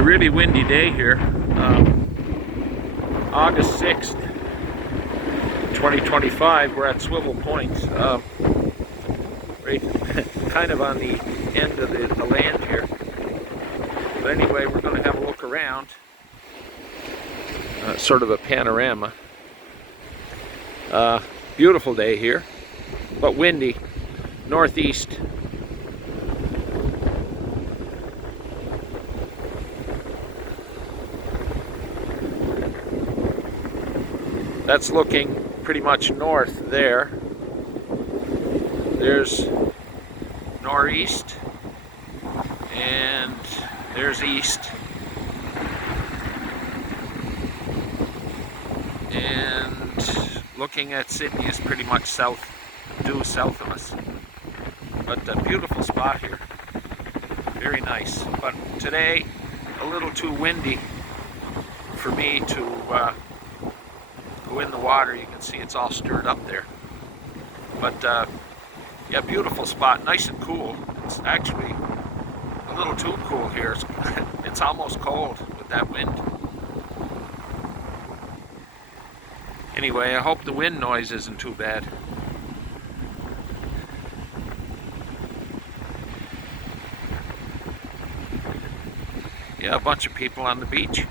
a really windy day here. August 6th, 2025. We're at Swivel Point, right kind of on the end of the land here. But anyway, we're going to have a look around. Sort of a panorama. Beautiful day here, but windy, northeast. That's looking pretty much north there. There's northeast, and there's east. And looking at Sydney is pretty much due south of us. But a beautiful spot here. Very nice. But today, a little too windy for me to go in the water. You can see it's all stirred up there. But yeah, beautiful spot, nice and cool. It's actually a little too cool here. It's almost cold with that wind. Anyway, I hope the wind noise isn't too bad. Yeah, a bunch of people on the beach.